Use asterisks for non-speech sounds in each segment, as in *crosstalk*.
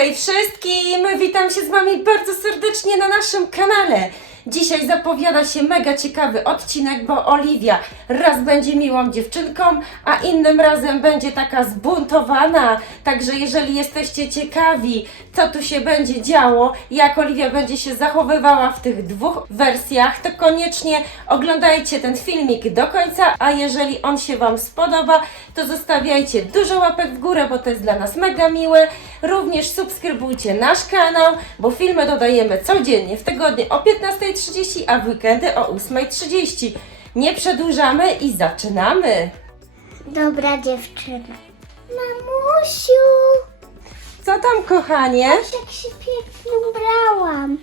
Hej wszystkim! Witam się z Wami bardzo serdecznie na naszym kanale. Dzisiaj zapowiada się mega ciekawy odcinek, bo Oliwia raz będzie miłą dziewczynką, a innym razem będzie taka zbuntowana. Także jeżeli jesteście ciekawi, co tu się będzie działo, jak Oliwia będzie się zachowywała w tych dwóch wersjach, to koniecznie oglądajcie ten filmik do końca, a jeżeli on się Wam spodoba, to zostawiajcie dużo łapek w górę, bo to jest dla nas mega miłe. Również subskrybujcie nasz kanał, bo filmy dodajemy codziennie w tygodniu o 15.30, a w weekendy o 8.30. Nie przedłużamy i zaczynamy! Dobra dziewczyna. Mamusiu, Co tam, kochanie? jak się pięknie ubrałam.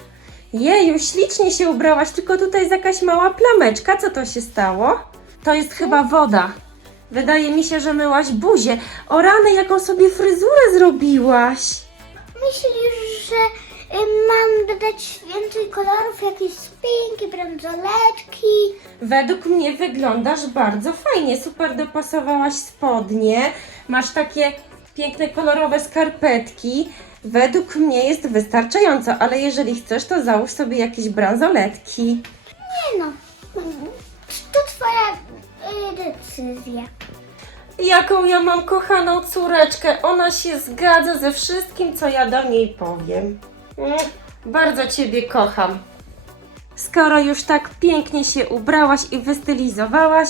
Jeju, ślicznie się ubrałaś, tylko tutaj jest jakaś mała plameczka. Co to się stało? To jest chyba woda. Wydaje mi się, że myłaś buzię. O rany, jaką sobie fryzurę zrobiłaś. Myślisz, że mam dodać więcej kolorów, jakieś spinki, bransoletki? Według mnie wyglądasz bardzo fajnie. Super dopasowałaś spodnie. Masz takie piękne kolorowe skarpetki. Według mnie jest wystarczająco, ale jeżeli chcesz, to załóż sobie jakieś bransoletki. Nie no, to twoja y, decyzja. Jaką ja mam kochaną córeczkę. Ona się zgadza ze wszystkim, co ja do niej powiem. Bardzo Ciebie kocham. Skoro już tak pięknie się ubrałaś i wystylizowałaś,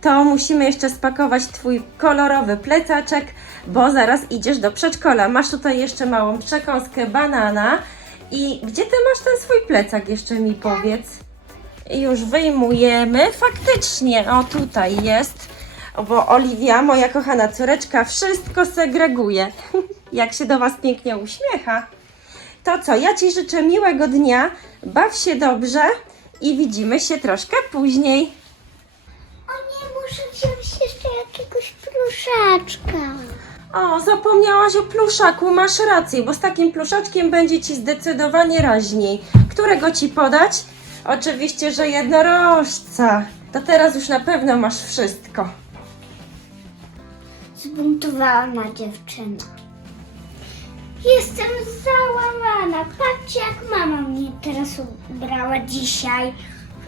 to musimy jeszcze spakować Twój kolorowy plecaczek, bo zaraz idziesz do przedszkola. Masz tutaj jeszcze małą przekąskę banana. I gdzie Ty masz ten swój plecak, jeszcze mi powiedz? Już wyjmujemy. Faktycznie, o tutaj jest. Bo Oliwia, moja kochana córeczka, wszystko segreguje. *laughs* Jak się do Was pięknie uśmiecha. To co, ja Ci życzę miłego dnia, baw się dobrze i widzimy się troszkę później. O nie, muszę wziąć jeszcze jakiegoś pluszaczka. O, zapomniałaś o pluszaku, masz rację, bo z takim pluszaczkiem będzie Ci zdecydowanie raźniej. Którego Ci podać? Oczywiście, że jednorożca. To teraz już na pewno masz wszystko. Zbuntowana dziewczyna. Jestem załamana. Patrzcie, jak mama mnie teraz ubrała dzisiaj.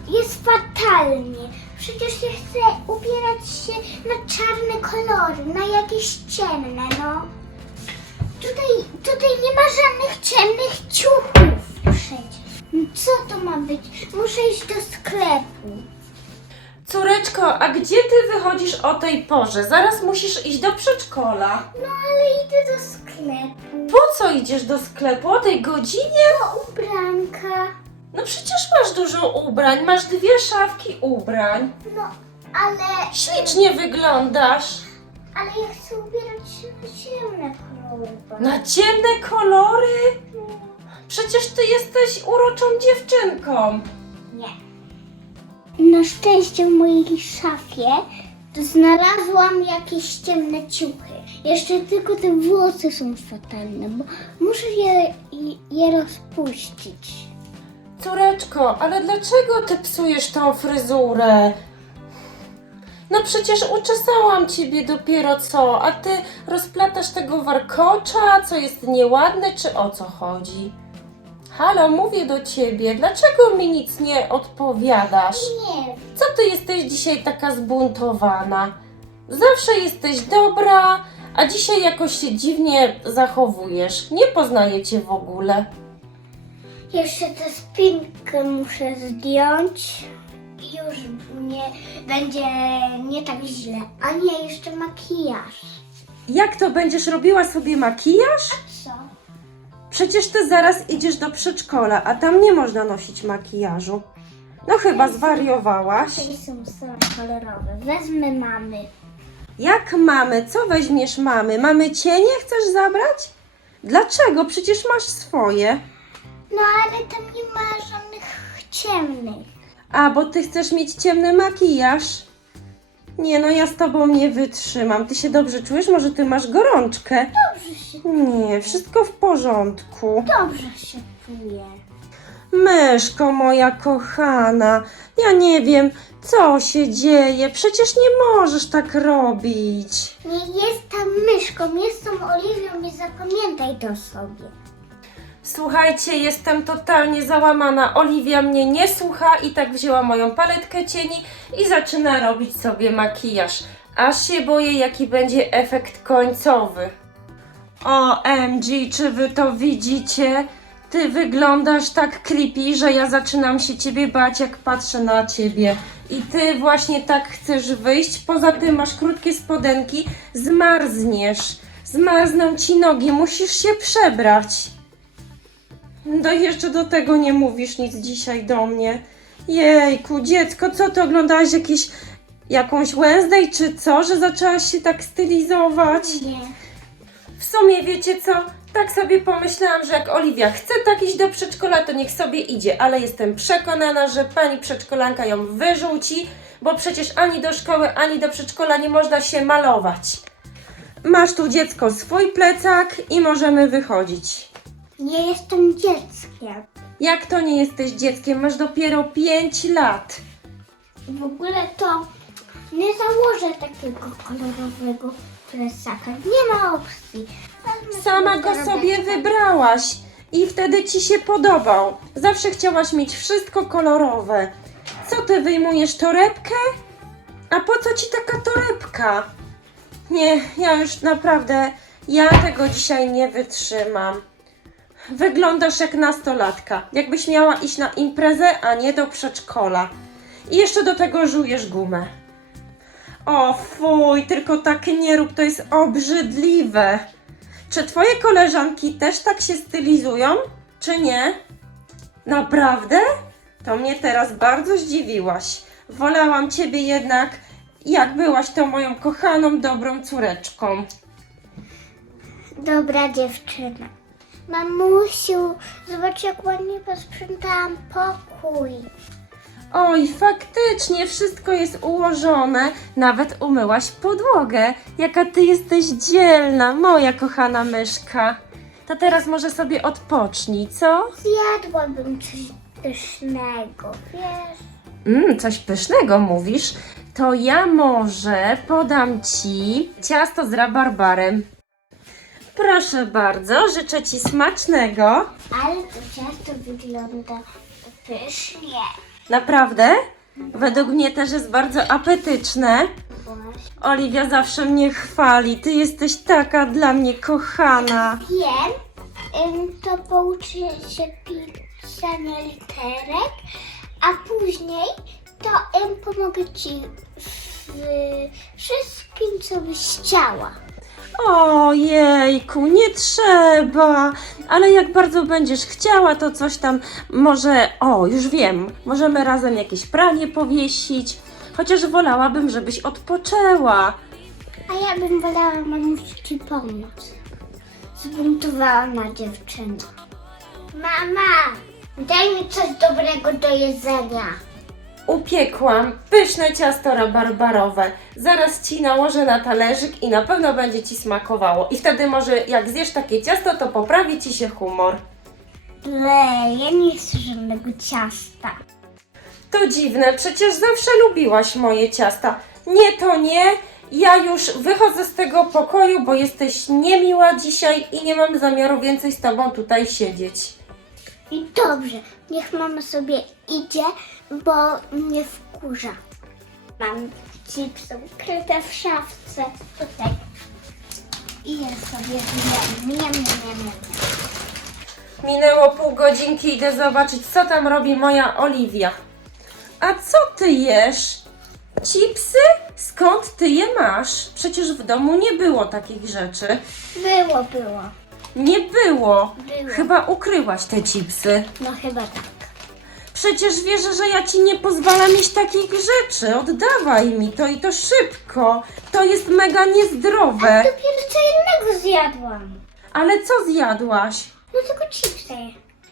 Jest fatalnie. Przecież ja chcę ubierać się na czarne kolory, na jakieś ciemne, no. Tutaj, tutaj nie ma żadnych ciemnych ciuchów przecież. Co to ma być? Muszę iść do sklepu. Córeczko, a gdzie Ty wychodzisz o tej porze? Zaraz musisz iść do przedszkola. No ale idę do sklepu. Po co idziesz do sklepu o tej godzinie? Po ubranka. No przecież masz dużo ubrań, masz dwie szafki ubrań. No, ale, Ślicznie wyglądasz. ale ja chcę ubierać się na ciemne kolory. Na ciemne kolory? Przecież ty jesteś uroczą dziewczynką. Na szczęście w mojej szafie znalazłam jakieś ciemne ciuchy. Jeszcze tylko te włosy są fatalne, bo muszę je, je rozpuścić. Córeczko, ale dlaczego ty psujesz tą fryzurę? No przecież uczesałam ciebie dopiero co, a ty rozplatasz tego warkocza, co jest nieładne, czy o co chodzi? Halo, mówię do ciebie, dlaczego mi nic nie odpowiadasz? Nie, Co ty jesteś dzisiaj taka zbuntowana? Zawsze jesteś dobra, a dzisiaj jakoś się dziwnie zachowujesz. Nie poznaję cię w ogóle. jeszcze tę spinkę muszę zdjąć. i Już nie będzie nie tak źle. A nie, jeszcze makijaż. Jak to będziesz robiła sobie makijaż? Co? Przecież ty zaraz idziesz do przedszkola, a tam nie można nosić makijażu. No chyba zwariowałaś. Te są są kolorowe. Wezmę mamy. Jak mamy? Co weźmiesz mamy? Mamy cienie chcesz zabrać? Dlaczego? Przecież masz swoje. No ale tam nie ma żadnych ciemnych. A, bo ty chcesz mieć ciemny makijaż. Nie no, ja z tobą nie wytrzymam. Ty się dobrze czujesz? Może ty masz gorączkę? Dobrze się, Nie, wszystko w porządku. dobrze się czuję. Myszko moja kochana, ja nie wiem, co się dzieje. Przecież nie możesz tak robić. Nie jestem myszką, jestem Oliwią i zapamiętaj to sobie. Słuchajcie, jestem totalnie załamana. Oliwia mnie nie słucha i tak wzięła moją paletkę cieni i zaczyna robić sobie makijaż. Aż się boję, jaki będzie efekt końcowy. OMG, czy wy to widzicie? Ty wyglądasz tak creepy, że ja zaczynam się ciebie bać, jak patrzę na ciebie. I ty właśnie tak chcesz wyjść. Poza tym masz krótkie spodenki, zmarzniesz. Zmarzną ci nogi, musisz się przebrać. No i jeszcze do tego nie mówisz nic dzisiaj do mnie. Jejku, dziecko, co ty oglądałaś jakieś, jakąś Wednesday czy co, że zaczęłaś się tak stylizować? Nie. W sumie wiecie co? Tak sobie pomyślałam, że jak Oliwia chce tak iść do przedszkola, to niech sobie idzie, ale jestem przekonana, że pani przedszkolanka ją wyrzuci, bo przecież ani do szkoły, ani do przedszkola nie można się malować. Masz tu dziecko swój plecak i możemy wychodzić. Nie jestem dzieckiem. Jak to nie jesteś dzieckiem? Masz dopiero 5 lat. W ogóle to nie założę takiego kolorowego plecaka. Nie ma opcji. Wezmę Sama sobie go sobie wybrałaś i wtedy ci się podobał. Zawsze chciałaś mieć wszystko kolorowe. Co ty wyjmujesz torebkę? A po co ci taka torebka? Nie, ja już naprawdę, ja tego dzisiaj nie wytrzymam. Wyglądasz jak nastolatka, jakbyś miała iść na imprezę, a nie do przedszkola. I jeszcze do tego żujesz gumę. O fuj, tylko tak nie rób, to jest obrzydliwe. Czy twoje koleżanki też tak się stylizują, czy nie? Naprawdę? To mnie teraz bardzo zdziwiłaś. Wolałam ciebie jednak, jak byłaś tą moją kochaną, dobrą córeczką. Dobra dziewczyna. Mamusiu, zobacz jak ładnie posprzątałam pokój. Oj, faktycznie wszystko jest ułożone. Nawet umyłaś podłogę. Jaka ty jesteś dzielna, moja kochana myszka. To teraz może sobie odpocznij, co? Zjadłabym coś pysznego, wiesz? Mmm, coś pysznego mówisz? To ja może podam ci ciasto z rabarbarem. Proszę bardzo, życzę ci smacznego. Ale to ciasto wygląda pysznie. Naprawdę? Według mnie też jest bardzo apetyczne. Oliwia zawsze mnie chwali. Ty jesteś taka dla mnie kochana. Wiem, ym, to pouczy się pisania literek, a później to ym, pomogę ci w wszystkim, co byś chciała. Ojejku, nie trzeba. Ale jak bardzo będziesz chciała, to coś tam może. O, już wiem. Możemy razem jakieś pranie powiesić. Chociaż wolałabym, żebyś odpoczęła. A ja bym wolała mamusi ci pomóc. Zbuntowała na dziewczynę. Mama, daj mi coś dobrego do jedzenia. Upiekłam pyszne ciasto rabarbarowe. Zaraz ci nałożę na talerzyk i na pewno będzie ci smakowało. I wtedy może jak zjesz takie ciasto, to poprawi ci się humor. Ble, ja nie chcę żadnego ciasta. To dziwne, przecież zawsze lubiłaś moje ciasta. Nie, to nie. Ja już wychodzę z tego pokoju, bo jesteś niemiła dzisiaj i nie mam zamiaru więcej z tobą tutaj siedzieć. I dobrze, niech mama sobie idzie, bo mnie wkurza. Mam chipsy ukryte w szafce. Tutaj. I ja sobie. Miam, miam, miam, miam. Minęło pół godzinki, idę zobaczyć, co tam robi moja Oliwia. A co ty jesz? Chipsy? Skąd ty je masz? Przecież w domu nie było takich rzeczy. Było, było. Nie było. Było. Chyba ukryłaś te chipsy. No chyba tak. Przecież wiesz, że ja ci nie pozwalam mieć takich rzeczy. Oddawaj mi to i to szybko. To jest mega niezdrowe. Dopiero co innego zjadłam. Ale co zjadłaś? No tylko chipsy.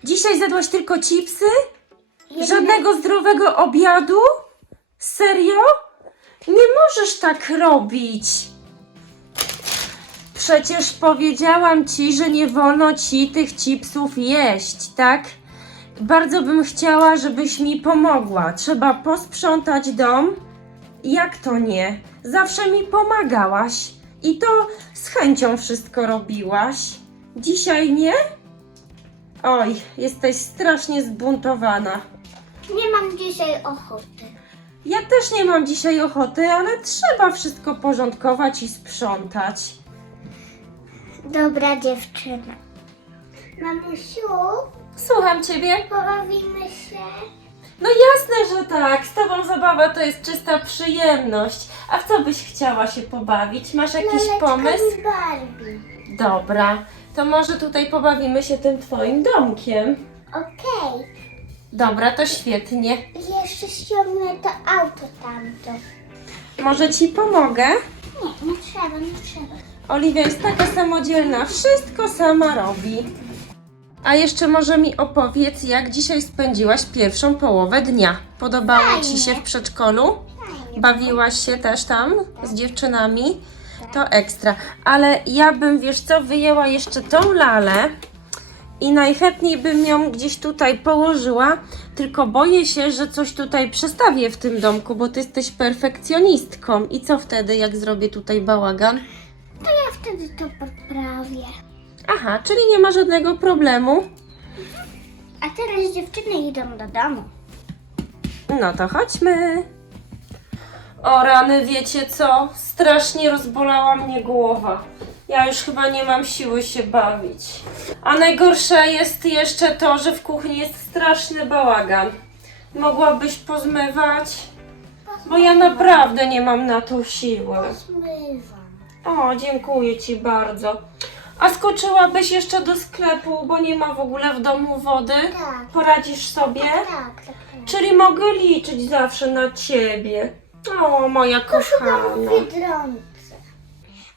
Dzisiaj zjadłaś tylko chipsy? Jedne- Żadnego zdrowego obiadu? Serio? Nie możesz tak robić. Przecież powiedziałam ci, że nie wolno ci tych chipsów jeść, tak? Bardzo bym chciała, żebyś mi pomogła. Trzeba posprzątać dom. Jak to nie? Zawsze mi pomagałaś. I to z chęcią wszystko robiłaś. Dzisiaj nie? Oj, jesteś strasznie zbuntowana. Nie mam dzisiaj ochoty. Ja też nie mam dzisiaj ochoty, ale trzeba wszystko porządkować i sprzątać. Dobra dziewczyna. Mamusiu, Słucham ciebie. pobawimy się. No jasne, że tak. Z tobą zabawa to jest czysta przyjemność. A w co byś chciała się pobawić? Masz jakiś Laleczkami pomysł? Barbie. Dobra. To może tutaj pobawimy się tym twoim domkiem. Okej. Dobra, to świetnie. Jeszcze ściągnę to auto tamto. Może ci pomogę? Nie, nie trzeba, nie trzeba. Oliwia jest taka samodzielna, wszystko sama robi. A jeszcze może mi opowiedz, jak dzisiaj spędziłaś pierwszą połowę dnia. Podobało ci się w przedszkolu? Bawiłaś się też tam z dziewczynami? To ekstra. Ale ja bym, wiesz co, wyjęła jeszcze tą lalę i najchętniej bym ją gdzieś tutaj położyła, tylko boję się, że coś tutaj przestawię w tym domku, bo ty jesteś perfekcjonistką. I co wtedy, jak zrobię tutaj bałagan? To ja wtedy to poprawię. Aha, czyli nie ma żadnego problemu. A teraz dziewczyny idą do domu. No to chodźmy. O rany, wiecie co? Strasznie rozbolała mnie głowa. Ja już chyba nie mam siły się bawić. A najgorsze jest jeszcze to, że w kuchni jest straszny bałagan. Mogłabyś pozmywać? Bo ja naprawdę nie mam na to siły. Zmywam. O, dziękuję Ci bardzo. A skoczyłabyś jeszcze do sklepu, bo nie ma w ogóle w domu wody? Tak. Poradzisz sobie? Tak, tak. Czyli mogę liczyć zawsze na ciebie. O, moja Szukam w kochana. Biedronce.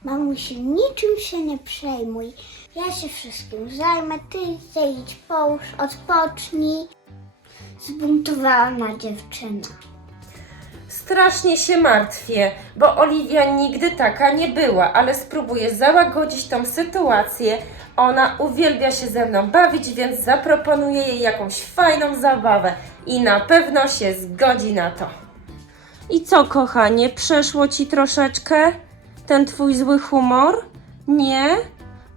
Mamusiu, niczym się nie przejmuj. Ja się wszystkim zajmę. Ty idź połóż, odpocznij. Zbuntowana dziewczyna. Strasznie się martwię, bo Oliwia nigdy taka nie była, ale spróbuję załagodzić tą sytuację. Ona uwielbia się ze mną bawić, więc zaproponuję jej jakąś fajną zabawę i na pewno się zgodzi na to. I co, kochanie, przeszło ci troszeczkę ten twój zły humor? Nie?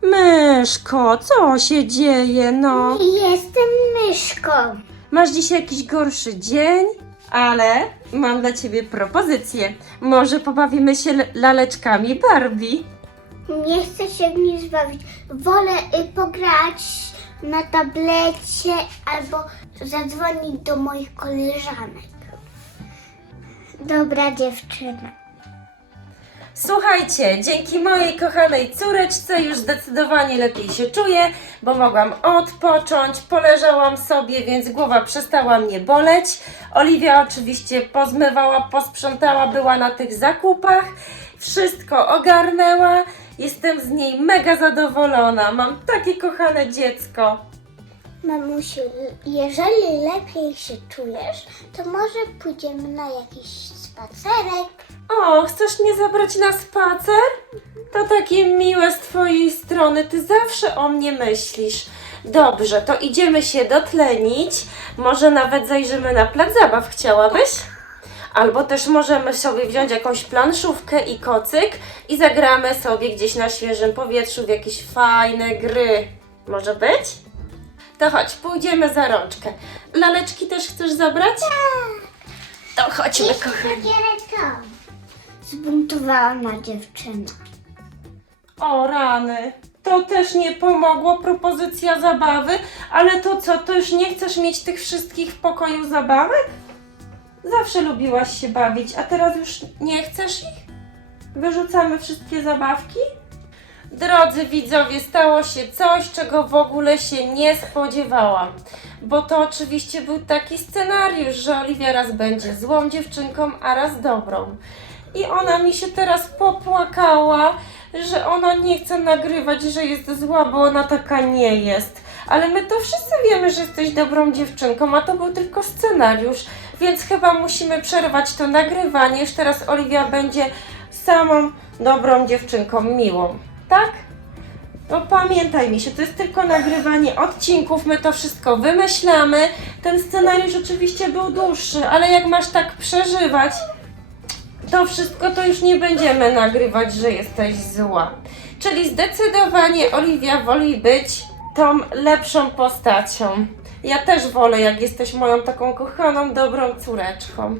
Myszko, co się dzieje, no? Jestem myszką. Masz dzisiaj jakiś gorszy dzień, ale mam dla ciebie propozycję. Może pobawimy się laleczkami Barbie. Nie chcę się w nich zbawić. Wolę y, pograć na tablecie albo zadzwonić do moich koleżanek. Dobra dziewczyna. Słuchajcie, dzięki mojej kochanej córeczce już zdecydowanie lepiej się czuję, bo mogłam odpocząć, poleżałam sobie, więc głowa przestała mnie boleć. Oliwia oczywiście pozmywała, posprzątała, była na tych zakupach, wszystko ogarnęła. Jestem z niej mega zadowolona. Mam takie kochane dziecko. Mamusiu, jeżeli lepiej się czujesz, to może pójdziemy na jakiś spacerek. O, chcesz mnie zabrać na spacer? To takie miłe z twojej strony, ty zawsze o mnie myślisz. Dobrze, to idziemy się dotlenić. Może nawet zajrzymy na plac zabaw, chciałabyś? Albo też możemy sobie wziąć jakąś planszówkę i kocyk i zagramy sobie gdzieś na świeżym powietrzu w jakieś fajne gry. Może być? To chodź, pójdziemy za rączkę. Laleczki też chcesz zabrać? To chodźmy, kochani. Cukiereczką. Zbuntowana dziewczyna. O rany, to też nie pomogło propozycja zabawy, ale to co, to już nie chcesz mieć tych wszystkich w pokoju zabawek? Zawsze lubiłaś się bawić, a teraz już nie chcesz ich? Wyrzucamy wszystkie zabawki? Drodzy widzowie, stało się coś, czego w ogóle się nie spodziewałam. Bo to oczywiście był taki scenariusz, że Oliwia raz będzie złą dziewczynką, a raz dobrą. I ona mi się teraz popłakała, że ona nie chce nagrywać, że jest zła, bo ona taka nie jest. Ale my to wszyscy wiemy, że jesteś dobrą dziewczynką, a to był tylko scenariusz, więc chyba musimy przerwać to nagrywanie. Już teraz Oliwia będzie samą dobrą dziewczynką, miłą. Tak? No pamiętaj mi się, to jest tylko nagrywanie odcinków, my to wszystko wymyślamy. Ten scenariusz oczywiście był dłuższy, ale jak masz tak przeżywać, to wszystko to już nie będziemy nagrywać, że jesteś zła. Czyli zdecydowanie Oliwia woli być tą lepszą postacią. Ja też wolę, jak jesteś moją taką kochaną, dobrą córeczką.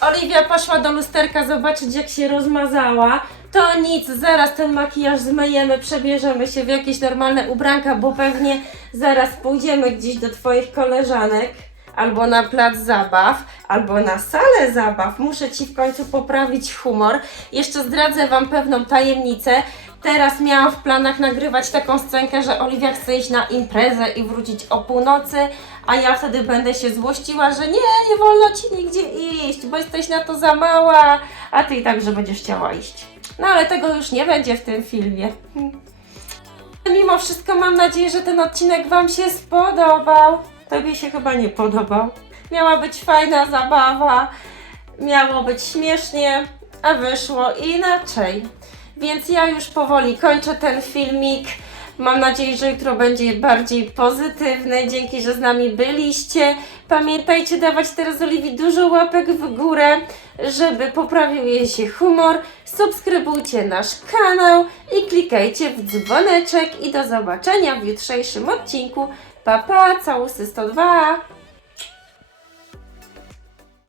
Oliwia poszła do lusterka zobaczyć, jak się rozmazała. To nic, zaraz ten makijaż zmyjemy, przebierzemy się w jakieś normalne ubranka, bo pewnie zaraz pójdziemy gdzieś do Twoich koleżanek. Albo na plac zabaw, albo na salę zabaw. Muszę Ci w końcu poprawić humor. Jeszcze zdradzę Wam pewną tajemnicę. Teraz miałam w planach nagrywać taką scenkę, że Oliwia chce iść na imprezę i wrócić o północy, a ja wtedy będę się złościła, że nie, nie wolno Ci nigdzie iść, bo jesteś na to za mała, a Ty i tak, że będziesz chciała iść. No ale tego już nie będzie w tym filmie. Mimo wszystko mam nadzieję, że ten odcinek Wam się spodobał. Tobie się chyba nie podobał. Miała być fajna zabawa, miało być śmiesznie, a wyszło inaczej. Więc ja już powoli kończę ten filmik. Mam nadzieję, że jutro będzie bardziej pozytywny. Dzięki, że z nami byliście. Pamiętajcie dawać teraz Oliwii dużo łapek w górę, żeby poprawił jej się humor. Subskrybujcie nasz kanał i klikajcie w dzwoneczek. I do zobaczenia w jutrzejszym odcinku. Pa, pa, całusy 102!